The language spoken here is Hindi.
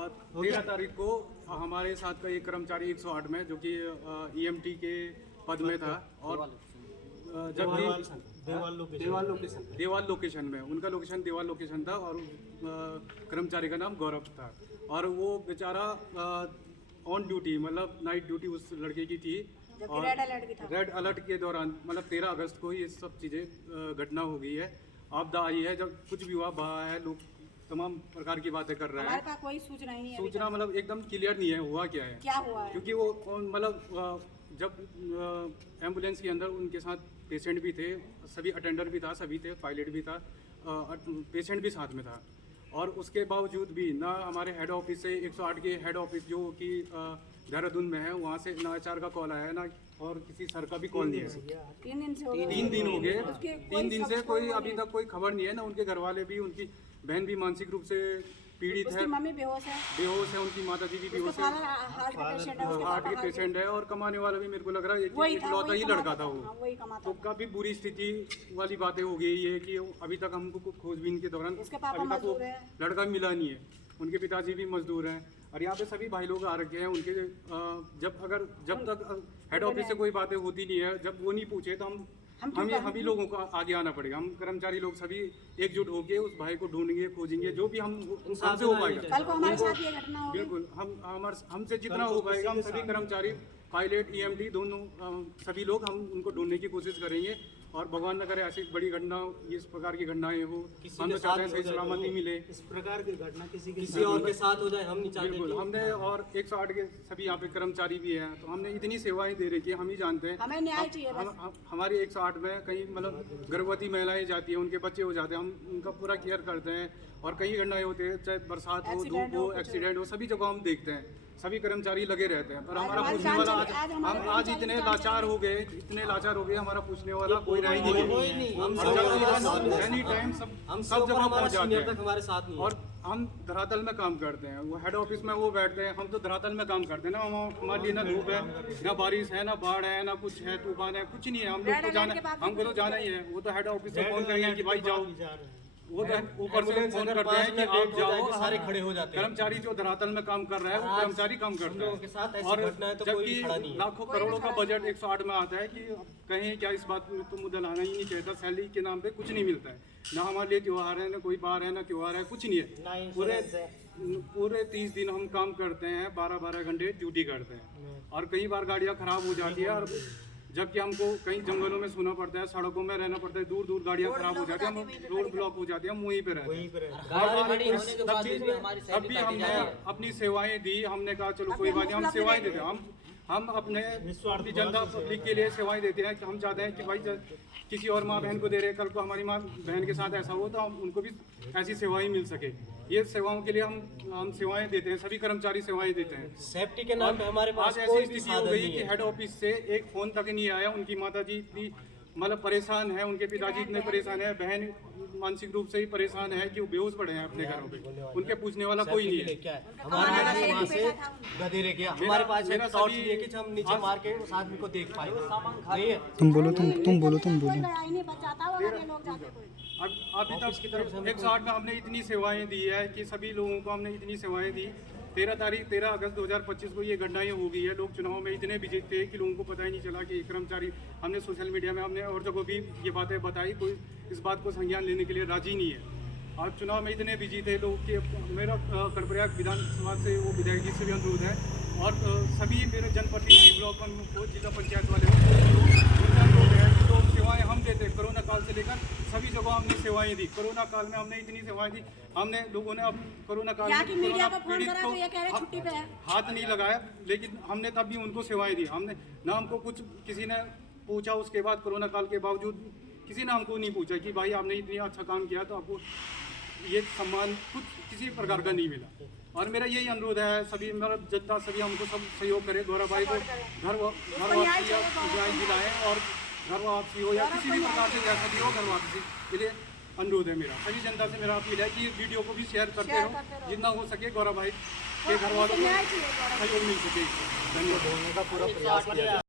13 तारीख को हमारे साथ का एक कर्मचारी 108 में जो कि ईएमटी के पद में था और जब देवाल लोकेशन में उनका लोकेशन देवाल लोकेशन था और कर्मचारी का नाम गौरव था और वो बेचारा ऑन ड्यूटी मतलब नाइट ड्यूटी उस लड़के की थी और रेड अलर्ट के दौरान मतलब 13 अगस्त को ये सब चीज़ें घटना हो गई है। आपदा आई है, जब कुछ भी हुआ बहा है, लोग तमाम प्रकार की बातें कर रहे हैं। हमारे कोई सूचना नहीं है, सूचना मतलब एकदम क्लियर नहीं है हुआ क्या है, क्योंकि वो मतलब जब एम्बुलेंस के अंदर उनके साथ पेशेंट भी थे, सभी अटेंडर भी था, सभी थे, पायलट भी था, पेशेंट भी साथ में था और उसके बावजूद भी ना हमारे हेड ऑफिस से 108 के हेड ऑफिस जो कि देहरादून में है वहाँ से ना HR का कॉल आया ना और किसी सर का भी कॉल नहीं है। 3 दिन हो गए, 3 दिन से कोई अभी तक कोई खबर नहीं है। ना उनके घर वाले भी, उनकी बहन भी मानसिक रूप से पीड़ित है, मम्मी बेहोश है, उनकी माता जी भी बेहोश है, हार्ट के पेशेंट है और कमाने वाला भी मेरे को लग रहा है इकलौता ही लड़का था वो। तो काफी बुरी स्थिति वाली बातें हो गई है कि अभी तक हमको खोजबीन के दौरान अभी तक वो लड़का मिला नहीं है। उनके पिताजी भी मजदूर हैं और यहाँ पे सभी भाई लोग आ रखे हैं उनके। जब तक हेड ऑफिस से कोई बातें होती नहीं है, जब वो नहीं पूछे तो हम ही लोगों को आगे आना पड़ेगा। हम कर्मचारी लोग सभी एकजुट होकर उस भाई को ढूंढेंगे, खोजेंगे, जो भी हमसे हो पाएगा। बिल्कुल हमसे जितना हो पाएगा हम सभी कर्मचारी, पायलट, EMT दोनों सभी लोग हम उनको ढूंढने की कोशिश करेंगे और भगवान न करे ऐसी बड़ी घटना, इस प्रकार की घटनाएं हो, हम तो चाहते हैं सही सलामती मिले। इस प्रकार की घटना किसी और के साथ हो जाए हम नहीं चाहते। बिल्कुल हमने और 108 के सभी यहाँ पे कर्मचारी भी हैं तो हमने इतनी सेवाएं दे रखी है, हम ही जानते हैं। हमें न्याय चाहिए। हमारी 108 में कई मतलब गर्भवती महिलाएं जाती हैं, उनके बच्चे हो जाते हैं, हम उनका पूरा केयर करते हैं और कई घटनाएं होते हैं, चाहे बरसात हो, धूप हो, एक्सीडेंट हो, सभी जगह हम देखते हैं, सभी कर्मचारी लगे रहते हैं। पर हमारा पूछने वाला हम आज इतने लाचार हो गए, हमारा पूछने वाला कोई रह ही नहीं। एनी टाइम सब जगह पहुंच जाते हैं हमारे साथ नहीं। और हम धरातल में काम करते हैं, वो हेड ऑफिस में वो बैठते हैं, हम तो धरातल में काम करते हैं ना। हमारे लिए ना धूप है, ना बारिश है, ना बाढ़ है, ना कुछ है, तूफान है, कुछ नहीं है। हम लोग को जाना, हमको तो जाना ही है। वो तो हेड ऑफिस से फोन करेंगे कि भाई जाओ, वो तो ऊपर से फोन करते हैं कि आप जाओ, सारे खड़े हो जाते हैं। कर्मचारी जो धरातल में काम कर रहा है वो कर्मचारी काम करता है। और जबकि लाखों करोड़ों का बजट 108 में आता है कि कहीं क्या इस बात में तो मुद्दा लाना ही नहीं चाहता। सैलरी के नाम पे कुछ नहीं मिलता है, ना हमारे लिए त्योहार है, ना कोई बार है, ना त्योहार है, कुछ नहीं है। पूरे 30 दिन हम काम करते हैं, 12-12 घंटे ड्यूटी करते हैं और कई बार गाड़ियाँ खराब हो जाती है और जबकि हमको कहीं जंगलों में सोना पड़ता है, सड़कों में रहना पड़ता है, दूर दूर गाड़ियाँ खराब हो जाती है, हम रोड ब्लॉक हो जाती है, हम वहीं पे रहते हैं। तब भी हमने अपनी सेवाएं दी, हमने कहा चलो कोई बात नहीं, हम सेवाएं देते हैं। हम अपने जनता पब्लिक के लिए सेवाएं देते हैं कि हम चाहते हैं कि भाई किसी और माँ बहन को दे रहे, कल को हमारी माँ बहन के साथ ऐसा हो तो हम उनको भी ऐसी सेवाएं मिल सके। ये सेवाओं के लिए हम सेवाएं देते हैं, सभी कर्मचारी सेवाएं देते हैं। सेफ्टी के नाम पे हमारे पास ऐसी स्थिति हो गई कि हेड ऑफिस से एक फोन तक नहीं आया। उनकी माता जी इतनी मतलब परेशान है, उनके पिताजी इतने परेशान है, बहन मानसिक रूप से ही परेशान है कि वो बेहोश पड़े हैं अपने घरों पे, उनके पूछने वाला कोई नहीं है। हमारे पास हम नीचे मार के उस आदमी को देख पाए। तुम बोलो। अभी तक की तरफ 108 में हमने इतनी सेवाएं दी है कि सभी लोगों को हमने इतनी सेवाएं दी। 13 अगस्त 2025 को ये घटनाएं हो गई है। लोग चुनाव में इतने बिजी थे कि लोगों को पता ही नहीं चला कि कर्मचारी, हमने सोशल मीडिया में, हमने और जगहों भी ये बातें बताई, कोई इस बात को संज्ञान लेने के लिए राजी नहीं है। और चुनाव में इतने बिजी थे लोग कि मेरा कर्णप्रयाग विधानसभा से वो विधायक जी से भी अनुरोध है और सभी मेरे जनप्रतिनिधि, ब्लॉक को, जिला पंचायत वाले अनुरोध है कि जो सेवाएँ हम देते हैं कोरोना काल से लेकर सभी जगह हमने सेवाएं दी। कोरोना काल में हमने इतनी सेवाएं दी, हमने लोगों ने अब कोरोना काल में पीड़ित को हाथ नहीं लगाया, लेकिन हमने तब भी उनको सेवाएं दी। हमने ना हमको कुछ किसी ने पूछा, उसके बाद कोरोना काल के बावजूद किसी ने हमको नहीं पूछा कि भाई आपने इतनी अच्छा काम किया तो आपको ये सम्मान कुछ किसी प्रकार का नहीं मिला। और मेरा यही अनुरोध है, सभी मतलब जनता सभी हमको सब सहयोग करे, गौरव भाई को घर वापसी दिलाएं और घर वापसी हो या किसी भी प्रकार से जैसा भी हो घर वापसी के लिए अनुरोध है मेरा। सभी जनता से मेरा अपील है कि वीडियो को भी शेयर करते रहो, जितना हो सके गौरव भाई के घर वालों को सहयोग मिल सके। धन्यवाद।